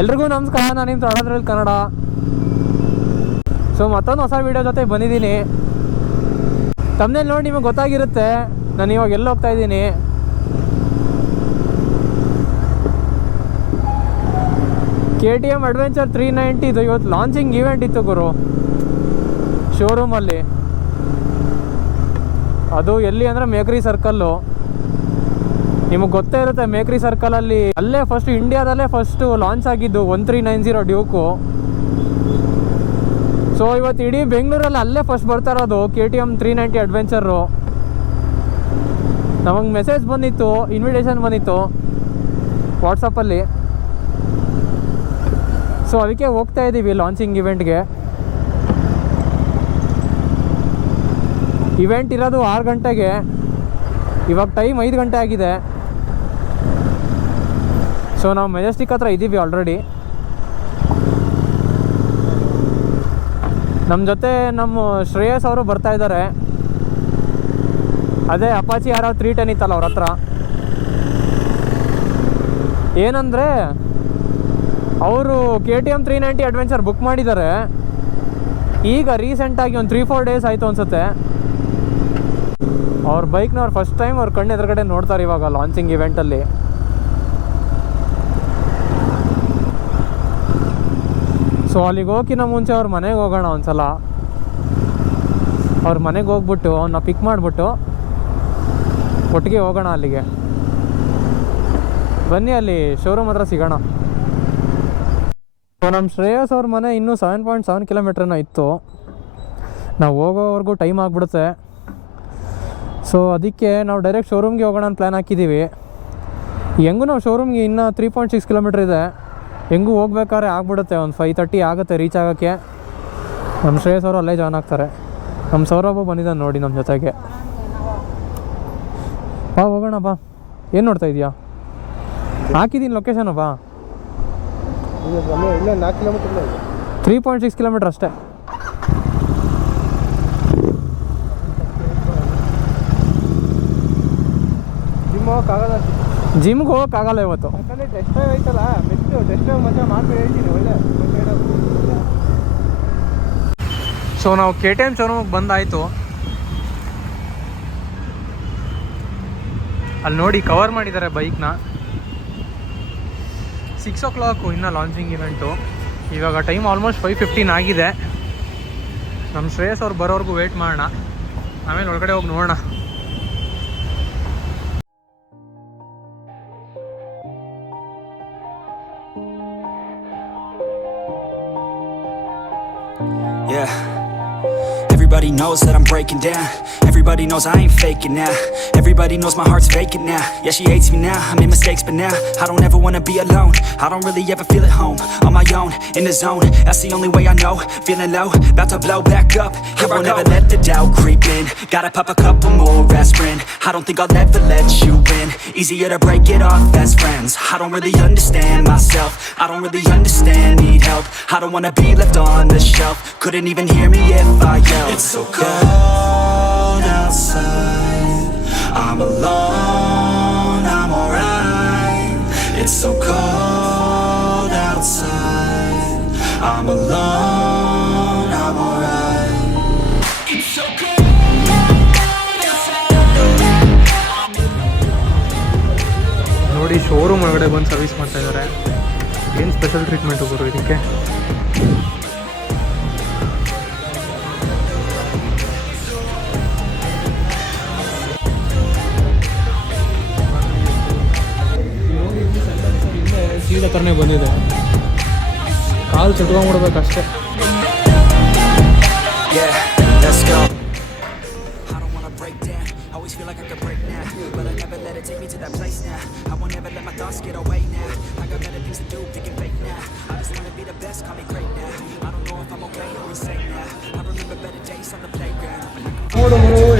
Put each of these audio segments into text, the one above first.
ಎಲ್ರಿಗೂ ನಮಸ್ಕಾರ, ನಾನು ನಿಮ್ಮ ತಡದ್ರಲ್ಲಿ ಕನ್ನಡ. ಸೊ ಮತ್ತೊಂದು ಹೊಸ ವೀಡಿಯೋ ಜೊತೆ ಬಂದಿದ್ದೀನಿ. ತಮ್ಮನೇಲಿ ನೋಡಿ ನಿಮಗೆ ಗೊತ್ತಾಗಿರುತ್ತೆ ನಾನು ಇವಾಗ ಎಲ್ಲಿ ಹೋಗ್ತಾ ಇದ್ದೀನಿ. KTM ಅಡ್ವೆಂಚರ್ 390 ಇದು ಇವತ್ತು ಲಾಂಚಿಂಗ್ ಈವೆಂಟ್ ಇತ್ತು ಗುರು, ಶೋರೂಮಲ್ಲಿ. ಅದು ಎಲ್ಲಿ ಅಂದರೆ ಮೇಕ್ರಿ ಸರ್ಕಲ್ಲು. ನಿಮಗೆ ಗೊತ್ತೇ ಇರುತ್ತೆ ಮೇಕ್ರಿ ಸರ್ಕಲಲ್ಲಿ, ಅಲ್ಲೇ ಫಸ್ಟ್ ಇಂಡಿಯಾದಲ್ಲೇ ಫಸ್ಟು ಲಾಂಚ್ ಆಗಿದ್ದು 1390 ಡ್ಯೂಕು. ಸೊ ಇವತ್ತು ಇಡೀ ಬೆಂಗಳೂರಲ್ಲಿ ಅಲ್ಲೇ ಫಸ್ಟ್ ಬರ್ತಾ ಇರೋದು KTM 390 ಅಡ್ವೆಂಚರು. ನಮಗೆ ಮೆಸೇಜ್ ಬಂದಿತ್ತು, ಇನ್ವಿಟೇಷನ್ ಬಂದಿತ್ತು ವಾಟ್ಸಪ್ಪಲ್ಲಿ. ಸೊ ಅದಕ್ಕೆ ಹೋಗ್ತಾ ಇದ್ದೀವಿ ಲಾಂಚಿಂಗ್ ಇವೆಂಟ್ಗೆ. ಇವೆಂಟ್ ಇರೋದು 6 ಗಂಟೆಗೆ, ಇವಾಗ ಟೈಮ್ 5 ಗಂಟೆ ಆಗಿದೆ. ಸೊ ನಾವು ಮೆಜೆಸ್ಟಿಕ್ ಹತ್ರ ಇದ್ದೀವಿ ಆಲ್ರೆಡಿ. ನಮ್ಮ ಜೊತೆ ನಮ್ಮ ಶ್ರೇಯಸ್ ಅವರು ಬರ್ತಾ ಇದ್ದಾರೆ. ಅದೇ ಅಪಾಚಿ ಯಾರೋ 310 ಇತ್ತಲ್ಲ ಅವ್ರ ಹತ್ರ. ಏನಂದರೆ ಅವರು KTM 390 ಅಡ್ವೆಂಚರ್ ಬುಕ್ ಮಾಡಿದ್ದಾರೆ. ಈಗ ರೀಸೆಂಟಾಗಿ ಒಂದು 3-4 ಡೇಸ್ ಆಯಿತು ಅನಿಸುತ್ತೆ. ಅವ್ರ ಬೈಕ್ನ ಅವ್ರು ಫಸ್ಟ್ ಟೈಮ್ ಅವ್ರ ಕಣ್ಣು ಎದುರುಗಡೆ ನೋಡ್ತಾರೆ ಇವಾಗ ಲಾಂಚಿಂಗ್ ಇವೆಂಟಲ್ಲಿ. ಸೊ ಅಲ್ಲಿಗೆ ಹೋಗಿನ ಮುಂಚೆ ಅವ್ರ ಮನೆಗೆ ಹೋಗೋಣ ಒಂದ್ಸಲ. ಅವ್ರ ಮನೆಗೆ ಹೋಗ್ಬಿಟ್ಟು ಅವನ್ನ ಪಿಕ್ ಮಾಡಿಬಿಟ್ಟು ಒಟ್ಟಿಗೆ ಹೋಗೋಣ ಅಲ್ಲಿಗೆ. ಬನ್ನಿ ಅಲ್ಲಿ ಶೋರೂಮ್ ಹತ್ರ ಸಿಗೋಣ. ಸೊ ನಮ್ಮ ಶ್ರೇಯಸ್ ಅವ್ರ ಮನೆ ಇನ್ನೂ 7.7 ಕಿಲೋಮೀಟ್ರನ್ನ ಇತ್ತು. ನಾವು ಹೋಗೋವರೆಗೂ ಟೈಮ್ ಆಗಿಬಿಡುತ್ತೆ. ಸೊ ಅದಕ್ಕೆ ನಾವು ಡೈರೆಕ್ಟ್ ಶೋರೂಮ್ಗೆ ಹೋಗೋಣ ಅಂತ ಪ್ಲ್ಯಾನ್ ಹಾಕಿದ್ದೀವಿ. ಹೆಂಗೂ ನಾವು ಶೋರೂಮ್ಗೆ ಇನ್ನೂ 3.6 ಕಿಲೋಮೀಟ್ರ್ ಇದೆ. ಹೆಂಗೂ ಹೋಗ್ಬೇಕಾದ್ರೆ ಆಗ್ಬಿಡುತ್ತೆ, ಒಂದು 5:30 ಆಗುತ್ತೆ ರೀಚ್ ಆಗೋಕ್ಕೆ. ನಮ್ಮ ಶ್ರೇಯಸ್ ಅವರು ಅಲ್ಲೇ ಜಾಯ್ನ್ ಆಗ್ತಾರೆ. ನಮ್ಮ ಸೌರಭ ಬಂದಿದ್ದಾನೆ ನೋಡಿ ನಮ್ಮ ಜೊತೆಗೆ. ಬಾ ಹೋಗೋಣ ಬಾ. ಏನು ನೋಡ್ತಾ ಇದೀಯಾ? ಹಾಕಿದ್ದೀನಿ ಲೊಕೇಶನ್. ಬಾ. 3.6 ಕಿಲೋಮೀಟ್ರ್ ಅಷ್ಟೇ. ಜಿಮ್ಗೆ ಹೋಗೋಕ್ಕಾಗಲ್ಲ ಇವತ್ತು. ಸೊ ನಾವು KTM ಶೋರೂಮಿಗೆ ಬಂದಾಯಿತು. ಅಲ್ಲಿ ನೋಡಿ ಕವರ್ ಮಾಡಿದ್ದಾರೆ ಬೈಕ್ನ. 6 o'clock ಇನ್ನೂ ಲಾಂಚಿಂಗ್ ಇವೆಂಟು. ಇವಾಗ ಟೈಮ್ ಆಲ್ಮೋಸ್ಟ್ 5:15 ಆಗಿದೆ. ನಮ್ಮ ಶ್ರೇಯಸ್ ಅವ್ರು ಬರೋವರೆಗೂ ವೆಯ್ಟ್ ಮಾಡೋಣ, ಆಮೇಲೆ ಒಳಗಡೆ ಹೋಗಿ ನೋಡೋಣ. Yeah, everybody knows that I'm breaking down. Everybody knows I ain't faking now. Everybody knows my heart's vacant now. Yeah, she hates me now, I made mistakes but now I don't ever wanna be alone. I don't really ever feel at home. On my own, in the zone, that's the only way I know. Feeling low, about to blow back up. Here I won't ever let the doubt creep in. Gotta pop a couple more aspirin. I don't think I'll ever let you in. Easier to break it off best friends. I don't really understand myself. I don't really understand, need help. I don't wanna be left on the shelf. Couldn't even hear me if I yelled. It's so cold outside, I'm alone, I'm alright. It's so cold outside, I'm alone, I'm alright. It's so cold outside. ನೋಡಿ showroom ಒಳಗಡೆ ಬಂದು service ಮಾಡ್ತಾ ಇದ್ದಾರೆ. ಏನು special treatment ಹೋಗೋರು ಇದಕ್ಕೆ. ಸೀದಾ ಥರನೇ ಬಂದಿದೆ, ಕಾಲು ಚಟ್ಕೊಂಡ್ಬಿಡ್ಬೇಕಷ್ಟೇ. ನೋಡು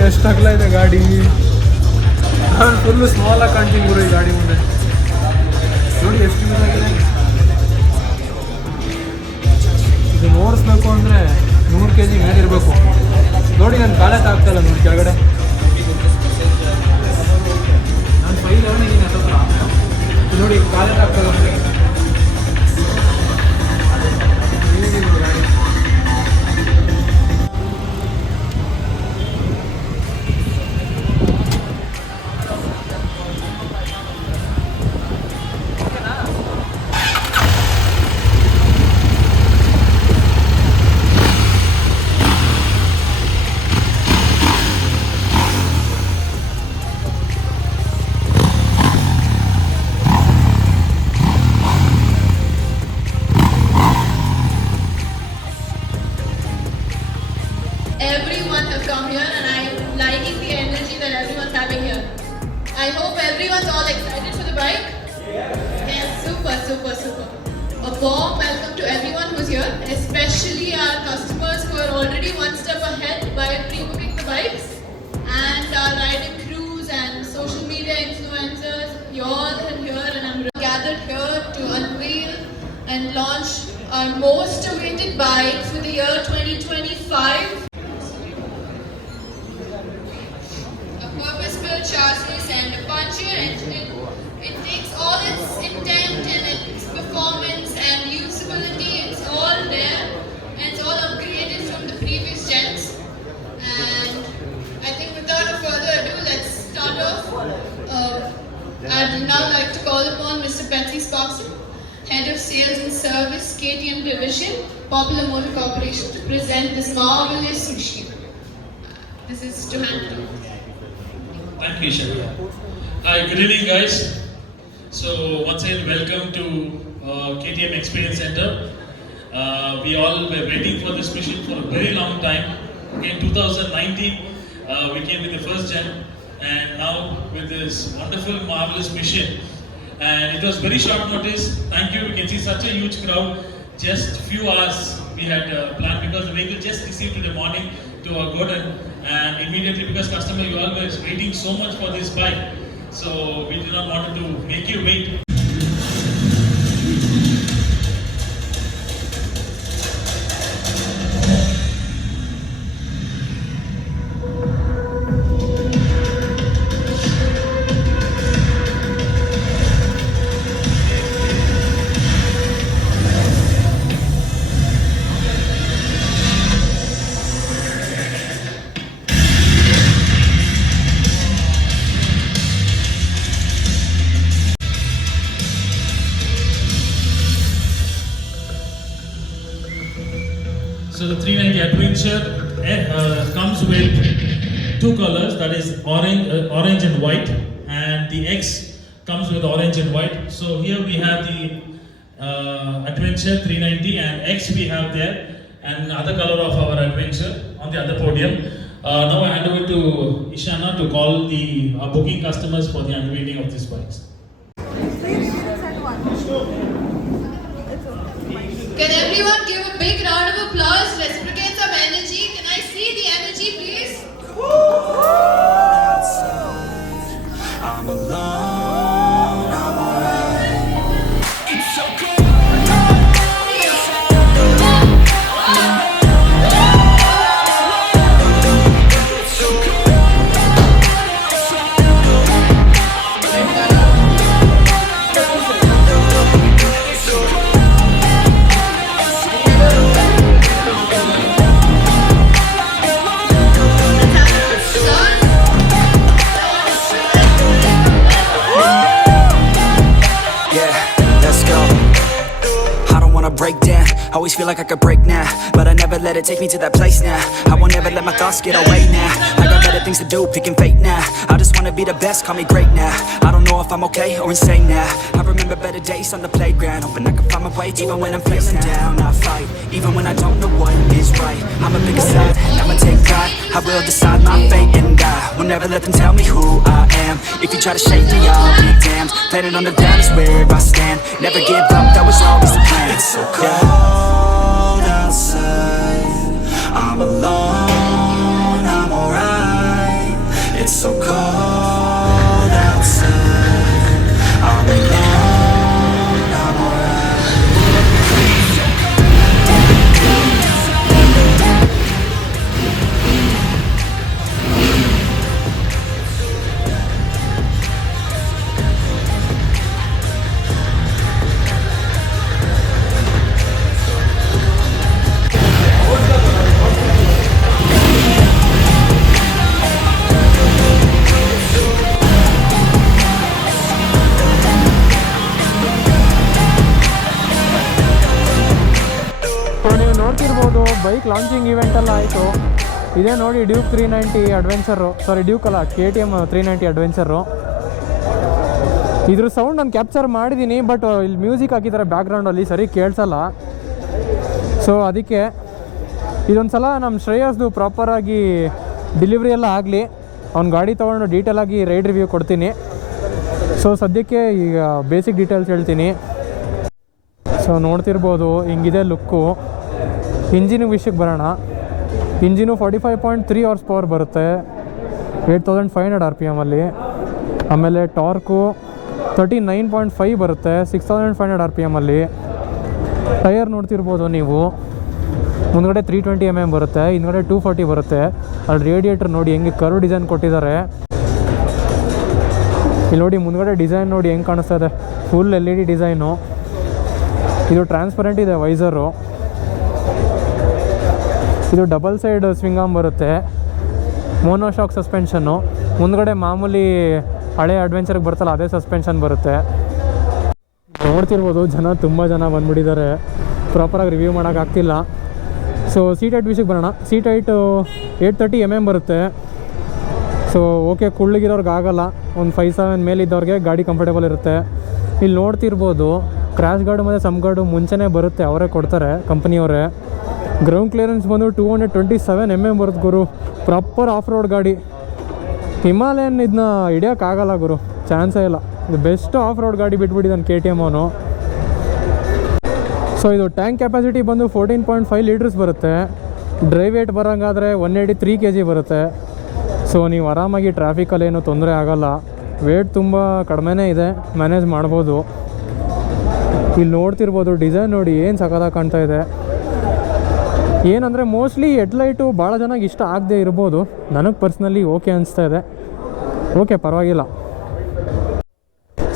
ಎಷ್ಟು ಅಗಲ ಇದೆ ಗಾಡಿ. ನಾನು ಫುಲ್ಲು ಸ್ಮಾಲ್ ಆಗಿ ಕಾಣ್ತೀನಿ ಗುರು ಈ ಗಾಡಿ ಮುಂದೆ. ನೋಡಿ ಎಷ್ಟು ಯೂಸ್ ಆಗಿದೆ. ಇದು ಓಡಿಸ್ಬೇಕು ಅಂದರೆ 100 kg ಮೇಲಿರಬೇಕು. ನೋಡಿ ನಾನು ಕಾಲೇ ತಾಗ್ತಾಯಿಲ್ಲ ನೋಡಿ ಕೆಳಗಡೆ. ನಾನು 5 ಇದ್ದೀನಿ ಹತ್ರ. ನೋಡಿ ಕಾಲೇ ತಾಗ್ತಾಯಿಲ್ಲ. bike? Yes, super. A warm welcome to everyone who's here, especially our customers who are already one step ahead by pre-booking the bikes, and our riding crews and social media influencers. You all are here, and I'm gathered here to unveil and launch our most awaited bike for the year 2025. A purpose-built chassis and a punchier engine. It takes all its intent and its performance and usability. It's all there, and it's all upgraded from the previous gens. And I think without further ado, let's start off. I'd now like to call upon Mr. Betsy Sparkson, Head of Sales and Service, KTM Division, Popular Motor Corporation, to present this marvelous machine. This is to hand it over. Thank you, Shana. Hi, good evening, guys. So, once again, welcome to KTM Experience Center. We all were waiting for this mission for a very long time. In 2019, we came with the first gen, and now with this wonderful, marvelous mission. And it was very short notice. Thank you. We can see such a huge crowd. Just few hours we had planned, because the vehicle just received in the morning to our Gordon, and immediately, because customer you all were waiting so much for this bike, so we did not want to make you wait. So the 390 Adventure comes with two colors, that is orange and white, and the X comes with orange and white. So here we have the Adventure 390, and X we have there, and other color of our Adventure on the other podium. Now I hand over to Ishana to call the booking customers for the unveiling of these bikes. Can everyone give a big round of applause? Reciprocate some energy. Can I see the energy, please? I'm alone, I'm alright. It's so cold. Break down, always feel like I could break now, but I never let it take me to that place now. I won't ever let my thoughts get away now. I got better things to do, picking fate now. I just wanna be the best, call me great now. I don't know if I'm okay or insane now. I remember better days on the playground, hoping I can find my way. Even when I'm feeling down, I fight. Even when I don't know what is right, I'ma pick a side, I'ma take pride. I will decide my fate and I will never let them tell me who I am. If you try to shake me, I'll be damned. Planet on the ground is where I stand. Never give up, that was always the plan. It's so cold outside, I'm alone, I'm alright. It's so cold outside, I'm alone, I'm alright. ನೋಡ್ತಿರ್ಬೋದು bike launching event ಎಲ್ಲ ಆಯಿತು. ಇದೇ ನೋಡಿ Duke 390 adventure, ಸಾರಿ Duke ಅಲ್ಲ, KTM 390 adventure. ಇದ್ರ sound ನಾನು capture ಮಾಡಿದ್ದೀನಿ, but ಇಲ್ಲಿ ಮ್ಯೂಸಿಕ್ ಹಾಕಿದ್ದಾರೆ ಬ್ಯಾಕ್ಗ್ರೌಂಡಲ್ಲಿ, ಸರಿ ಕೇಳಿಸಲ್ಲ. ಸೊ ಅದಕ್ಕೆ ಇದೊಂದು ಸಲ ನಮ್ಮ ಶ್ರೇಯಸ್ದು ಪ್ರಾಪರಾಗಿ ಡೆಲಿವ್ರಿ ಎಲ್ಲ ಆಗಲಿ, ಅವ್ನ ಗಾಡಿ ತೊಗೊಂಡು ಡೀಟೇಲಾಗಿ ರೈಡ್ ರಿವ್ಯೂ ಕೊಡ್ತೀನಿ. ಸೊ ಸದ್ಯಕ್ಕೆ ಈಗ ಬೇಸಿಕ್ ಡೀಟೇಲ್ಸ್ ಹೇಳ್ತೀನಿ. ಸೊ ನೋಡ್ತಿರ್ಬೋದು ಹಿಂಗಿದೆ ಲುಕ್ಕು. ಇಂಜಿನ್ ವಿಷಯಕ್ಕೆ ಬರೋಣ. ಇಂಜಿನು 45.3 ಹಾರ್ಸ್ ಪವರ್ ಬರುತ್ತೆ, 8500 RPM ಅಲ್ಲಿ. ಆಮೇಲೆ ಟಾರ್ಕು 39.5 ಬರುತ್ತೆ, 6500 RPM ಅಲ್ಲಿ. ಟೈರ್ ನೋಡ್ತಿರ್ಬೋದು ನೀವು, ಮುಂದ್ಗಡೆ 320 mm ಬರುತ್ತೆ, ಹಿಂದ್ಗಡೆ 240 ಬರುತ್ತೆ. ಅಲ್ಲಿ ರೇಡಿಯೇಟರ್ ನೋಡಿ ಹೆಂಗೆ ಕರ್ವ್ ಡಿಸೈನ್ ಕೊಟ್ಟಿದ್ದಾರೆ. ಇಲ್ಲಿ ನೋಡಿ ಮುಂದ್ಗಡೆ ಡಿಸೈನ್ ನೋಡಿ ಹೆಂಗೆ ಕಾಣಿಸ್ತಾ ಇದೆ, ಫುಲ್ LED ಡಿಸೈನು. ಇದು ಟ್ರಾನ್ಸ್ಪರೆಂಟ್ ಇದೆ ವೈಸರು. ಇದು ಡಬಲ್ ಸೈಡ್ ಸ್ವಿಂಗ್ ಆರ್ಮ್ ಬರುತ್ತೆ, ಮೋನೋಶಾಕ್ ಸಸ್ಪೆನ್ಷನ್ನು. ಮುಂದ್ಗಡೆ ಮಾಮೂಲಿ ಹಳೆ ಅಡ್ವೆಂಚರ್ಗೆ ಬರ್ತಲ್ಲ ಅದೇ ಸಸ್ಪೆನ್ಷನ್ ಬರುತ್ತೆ. ನೋಡ್ತಿರ್ಬೋದು ತುಂಬ ಜನ ಬಂದುಬಿಟ್ಟಿದ್ದಾರೆ, ಪ್ರಾಪರಾಗಿ ರಿವ್ಯೂ ಮಾಡೋಕ್ಕಾಗ್ತಿಲ್ಲ. ಸೊ ಸೀಟ್ ಹೈಟ್ ವಿಷಯಕ್ಕೆ ಬರೋಣ. ಸೀಟ್ ಹೈಟು 830 mm ಬರುತ್ತೆ. ಸೊ ಓಕೆ, ಕುಳ್ಳಿಗಿರೋರ್ಗೆ ಆಗಲ್ಲ, ಒಂದು 5'7" ಮೇಲಿದ್ದವ್ರಿಗೆ ಗಾಡಿ ಕಂಫರ್ಟೇಬಲ್ ಇರುತ್ತೆ. ಇಲ್ಲಿ ನೋಡ್ತಿರ್ಬೋದು ಕ್ರ್ಯಾಶ್ ಗಾರ್ಡು ಮತ್ತು ಸಮ್ ಗಾರ್ಡು ಮುಂಚೆನೇ ಬರುತ್ತೆ, ಅವರೇ ಕೊಡ್ತಾರೆ ಕಂಪ್ನಿಯವರೇ. ಗ್ರೌಂಡ್ ಕ್ಲಿಯರೆನ್ಸ್ ಬಂದು 227 mm ಬರುತ್ತೆ ಗುರು. ಪ್ರಾಪರ್ ಆಫ್ ರೋಡ್ ಗಾಡಿ. ಹಿಮಾಲಯನ್ ಇದನ್ನ ಹಿಡಿಯೋಕ್ಕಾಗಲ್ಲ ಗುರು, ಚಾನ್ಸೇ ಇಲ್ಲ. ಇದು ಬೆಸ್ಟ್ ಆಫ್ ರೋಡ್ ಗಾಡಿ ಬಿಟ್ಬಿಟ್ಟಿದ್ದಾನೆ KTM ಅವನು. ಸೊ ಇದು ಟ್ಯಾಂಕ್ ಕೆಪಾಸಿಟಿ ಬಂದು 14.5 ಲೀಟರ್ಸ್ ಬರುತ್ತೆ. ಡ್ರೈವ್ ವೇಟ್ ಬರೋಂಗಾದರೆ 183 kg ಬರುತ್ತೆ. ಸೊ ನೀವು ಆರಾಮಾಗಿ ಟ್ರಾಫಿಕಲ್ಲಿ ಏನೂ ತೊಂದರೆ ಆಗೋಲ್ಲ. ವೇಟ್ ತುಂಬ ಕಡಿಮೆನೇ ಇದೆ, ಮ್ಯಾನೇಜ್ ಮಾಡ್ಬೋದು. ಇಲ್ಲಿ ನೋಡ್ತಿರ್ಬೋದು ಡಿಸೈನ್ ನೋಡಿ ಏನು ಸಖತ್ತಾಗಿ ಕಾಣ್ತಾ ಇದೆ. ಏನಂದರೆ ಮೋಸ್ಟ್ಲಿ ಹೆಡ್ಲೈಟು ಭಾಳ ಜನಕ್ಕೆ ಇಷ್ಟ ಆಗದೆ ಇರ್ಬೋದು, ನನಗೆ ಪರ್ಸ್ನಲಿ ಓಕೆ ಅನಿಸ್ತಾ ಇದೆ. ಓಕೆ, ಪರವಾಗಿಲ್ಲ.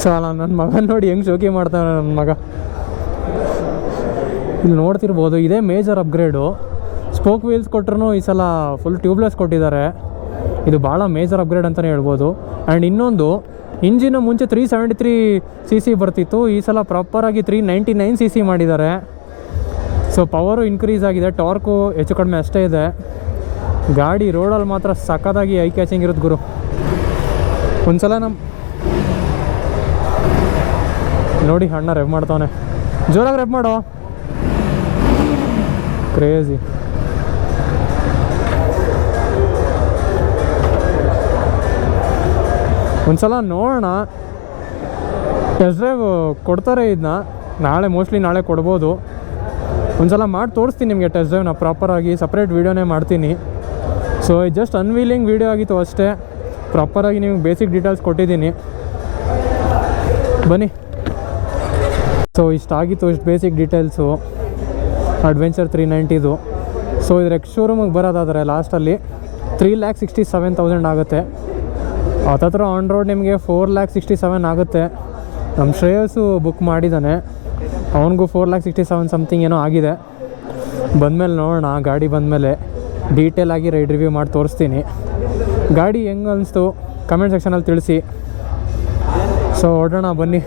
ಸೊ ನನ್ನ ಮಗನ ನೋಡಿ ಹೆಂಗೆ ಶೋಕಿ ಮಾಡ್ತಾನೆ ನನ್ನ ಮಗ. ಇಲ್ಲಿ ನೋಡ್ತಿರ್ಬೋದು ಇದೇ ಮೇಜರ್ ಅಪ್ಗ್ರೇಡು. ಸ್ಪೋಕ್ ವೀಲ್ಸ್ ಕೊಟ್ಟರು ಈ ಸಲ ಫುಲ್ ಟ್ಯೂಬ್ಲೆಸ್ ಕೊಟ್ಟಿದ್ದಾರೆ. ಇದು ಭಾಳ ಮೇಜರ್ ಅಪ್ಗ್ರೇಡ್ ಅಂತಲೇ ಹೇಳ್ಬೋದು. ಆ್ಯಂಡ್ ಇನ್ನೊಂದು, ಇಂಜಿನು ಮುಂಚೆ 373 cc ಬರ್ತಿತ್ತು, ಈ ಸಲ ಪ್ರಾಪರಾಗಿ 399 cc ಮಾಡಿದ್ದಾರೆ. ಸೊ ಪವರು ಇನ್ಕ್ರೀಸ್ ಆಗಿದೆ, ಟಾರ್ಕು ಹೆಚ್ಚು ಕಡಿಮೆ ಅಷ್ಟೇ ಇದೆ. ಗಾಡಿ ರೋಡಲ್ಲಿ ಮಾತ್ರ ಸಖತ್ತಾಗಿ ಐ ಕ್ಯಾಚಿಂಗ್ ಇರುತ್ತೆ ಗುರು. ಒಂದ್ಸಲ ನೋಡಿ ಅಣ್ಣ ರೆವ್ ಮಾಡ್ತಾವನೆ, ಜೋರಾಗಿ ರೆವ್ ಮಾಡೋ, ಕ್ರೇಜಿ. ಒಂದ್ಸಲ ನೋಡೋಣ, ಟೆಸ್ಟ್ ಡ್ರೈವ್ ಕೊಡ್ತಾರೆ ಇದನ್ನ, ನಾಳೆ ಕೊಡ್ಬೋದು. ಒಂದ್ಸಲ ಮಾಡಿ ತೋರಿಸ್ತೀನಿ ನಿಮಗೆ ಟೆಸ್ಟ್ ಡ್ರೈವ್ನ ಪ್ರಾಪರಾಗಿ, ಸಪ್ರೇಟ್ ವೀಡಿಯೋನೇ ಮಾಡ್ತೀನಿ. ಸೊ ಇದು ಜಸ್ಟ್ ಅನ್ವೀಲಿಂಗ್ ವೀಡಿಯೋ ಆಗಿತ್ತು ಅಷ್ಟೇ, ಪ್ರಾಪರಾಗಿ ನಿಮಗೆ ಬೇಸಿಕ್ ಡೀಟೇಲ್ಸ್ ಕೊಟ್ಟಿದ್ದೀನಿ. ಬನ್ನಿ. ಸೊ ಇಷ್ಟಾಗಿತ್ತು, ಇಷ್ಟು ಬೇಸಿಕ್ ಡೀಟೇಲ್ಸು ಅಡ್ವೆಂಚರ್ 390. ಸೊ ಇದು ಎಕ್ಸ್ ಶೋರೂಮಿಗೆ ಬರೋದಾದರೆ ಲಾಸ್ಟಲ್ಲಿ 3,67,000 ಆಗುತ್ತೆ. ಹತ್ತತ್ರ ಆನ್ ರೋಡ್ ನಿಮಗೆ 4,67,000 ಆಗುತ್ತೆ. ನಮ್ಮ ಶ್ರೇಯಸ್ಸು ಬುಕ್ ಮಾಡಿದ್ದಾನೆ, ಅವನಿಗೂ 4,67,000 ಸಮಥಿಂಗ್ ಏನೋ ಆಗಿದೆ. ಬಂದಮೇಲೆ ನೋಡೋಣ, ಗಾಡಿ ಬಂದಮೇಲೆ ಡೀಟೇಲಾಗಿ ರೈಡ್ ರಿವ್ಯೂ ಮಾಡಿ ತೋರಿಸ್ತೀನಿ. ಗಾಡಿ ಹೆಂಗೆ ಅನಿಸ್ತು ಕಮೆಂಟ್ ಸೆಕ್ಷನಲ್ಲಿ ತಿಳಿಸಿ. ಸೊ ಹೊರಡೋಣ ಬನ್ನಿ,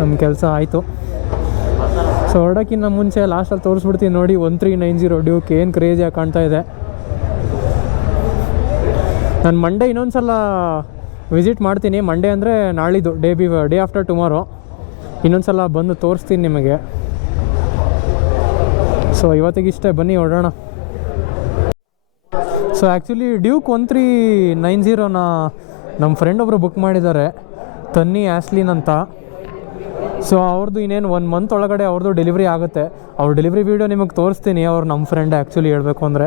ನಮ್ಮ ಕೆಲಸ ಆಯಿತು. ಸೊ ಹೊರಡೋಕ್ಕಿಂತ ಮುಂಚೆ ಲಾಸ್ಟಲ್ಲಿ ತೋರಿಸ್ಬಿಡ್ತೀನಿ ನೋಡಿ, 1390 ಡ್ಯೂಕ್ ಏನು ಕ್ರೇಜಿಯಾಗಿ ಕಾಣ್ತಾ ಇದೆ. ನಾನು ಮಂಡೇ ಇನ್ನೊಂದು ಸಲ ವಿಸಿಟ್ ಮಾಡ್ತೀನಿ. ಮಂಡೇ ಅಂದರೆ ನಾಳಿದ್ದು, ಡೇ ಆಫ್ಟರ್ ಟುಮಾರೋ ಇನ್ನೊಂದು ಸಲ ಬಂದು ತೋರಿಸ್ತೀನಿ ನಿಮಗೆ. ಸೊ ಇವತ್ತಿಗಿಷ್ಟೇ, ಬನ್ನಿ ಹೊರಡೋಣ. ಸೊ ಆ್ಯಕ್ಚುಲಿ ಡ್ಯೂಕ್ 1390ನ ನಮ್ಮ ಫ್ರೆಂಡ್ ಒಬ್ಬರು ಬುಕ್ ಮಾಡಿದ್ದಾರೆ, ತನ್ನಿ ಆ್ಯಸ್ಲಿನ್ ಅಂತ. ಸೊ ಅವ್ರದ್ದು ಇನ್ನೇನು 1 ಮಂತ್ ಒಳಗಡೆ ಅವ್ರದ್ದು ಡೆಲಿವರಿ ಆಗುತ್ತೆ. ಅವ್ರ ಡೆಲಿವರಿ ವೀಡಿಯೋ ನಿಮಗೆ ತೋರಿಸ್ತೀನಿ. ಅವ್ರು ನಮ್ಮ ಫ್ರೆಂಡ್ ಆ್ಯಕ್ಚುಲಿ ಹೇಳಬೇಕು ಅಂದರೆ.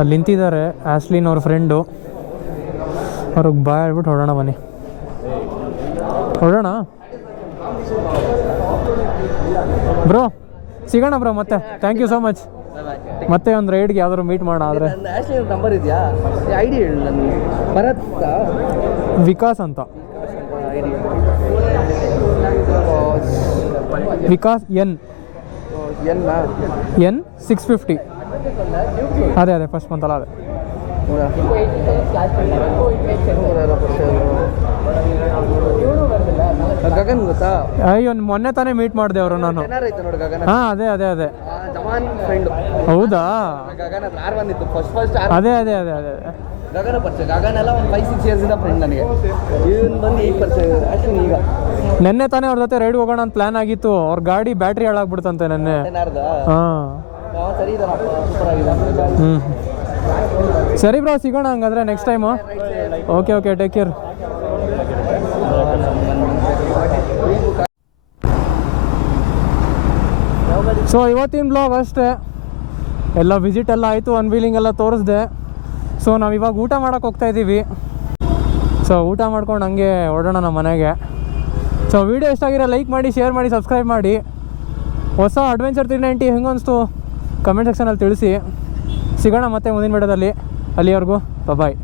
ಅಲ್ಲಿ ನಿಂತಿದ್ದಾರೆ ಆ್ಯಸ್ಲಿನ್ ಅವ್ರ ಫ್ರೆಂಡು. ಅವ್ರಿಗೆ ಬಾಯ್ ಹೇಳ್ಬಿಟ್ಟು ಹೊರಡೋಣ ಬನ್ನಿ, ಹೊರಡೋಣ ಬ್ರೋ. ಸಿಗೋಣ ಬ್ರೋ ಮತ್ತೆ. Thank you so much. ಮತ್ತೆ ಒಂದು ರೈಡ್ಗೆ ಯಾವ್ದಾದ್ರು ಮೀಟ್ ಮಾಡೋಣ. ಆದರೆ ನಂಬರ್ ಇದೆಯಾ? ಐಡಿ ಹೇಳಿ ನನಗೆ. ಭರತ್ ವಿಕಾಸ್ ಅಂತ, ವಿಕಾಸ್ ಎನ್ 650. ಅದೇ ಫಸ್ಟ್ ಮಂತಲ್ಲ ಅದೇ. ಗಗನ್ ಗೊತ್ತಾ? ಅಯ್ಯೋ ಮೊನ್ನೆ ತಾನೇ ಮೀಟ್ ಮಾಡಿದೆ ಅವರು ನಾನು. ಹಾಂ ಅದೇ ಹೌದಾ? ಅದೇ ಗಗನ ಪರಿಚಯ. ಗಗನ್ ಎಲ್ಲ ಒಂದು 5-6 years ಇಂದ ಫ್ರೆಂಡ್ ನನಗೆ. ಇವನು ಬಂದು 8 ಪರಿಚಯ ಆ್ಯಕ್ಚುಲಿ. ಈಗ ನೆನ್ನೆ ತಾನೇ ಅವ್ರ ಜೊತೆ ರೈಡ್ ಹೋಗೋಣ ಅಂತ ಪ್ಲಾನ್ ಆಗಿತ್ತು. ಅವ್ರ ಗಾಡಿ ಬ್ಯಾಟ್ರಿ ಹಾಳಾಗ್ಬಿಡ್ತಂತೆ ನೆನ್ನೆ. ಹಾಂ ಸರಿ ಇದಾರಪ್ಪ, ಸೂಪರ್ ಆಗಿದೆ. ಸರಿ ಬ್ರೋ, ಸಿಗೋಣ ಹಂಗಾದ್ರೆ next time. Okay take care. So ಇವತ್ತಿನ ಬ್ಲಾಗ್ ಅಷ್ಟೇ, ಎಲ್ಲ ವಿಸಿಟ್ ಎಲ್ಲ ಆಯಿತು, ಅನ್ವೀಲಿಂಗ್ ಎಲ್ಲ ತೋರಿಸ್ದೆ. ಸೊ ನಾವು ಇವಾಗ ಊಟ ಮಾಡೋಕ್ಕೆ ಹೋಗ್ತಾಯಿದ್ದೀವಿ. ಸೊ ಊಟ ಮಾಡ್ಕೊಂಡು ಹಂಗೆ ಹೊರಡೋಣ ನಮ್ಮ ಮನೆಗೆ. ಸೊ ವೀಡಿಯೋ ಎಷ್ಟಾಗಿರೋ ಲೈಕ್ ಮಾಡಿ, ಶೇರ್ ಮಾಡಿ, ಸಬ್ಸ್ಕ್ರೈಬ್ ಮಾಡಿ. ಹೊಸ ಅಡ್ವೆಂಚರ್ 390 ಹೆಂಗೆ ಅನಿಸ್ತು ಕಮೆಂಟ್ ಸೆಕ್ಷನಲ್ಲಿ ತಿಳಿಸಿ. ಸಿಗೋಣ ಮತ್ತೆ ಮುಂದಿನ ವಿಡಿಯೋದಲ್ಲಿ. ಅಲ್ಲಿವರೆಗೂ ಬಾಯ್.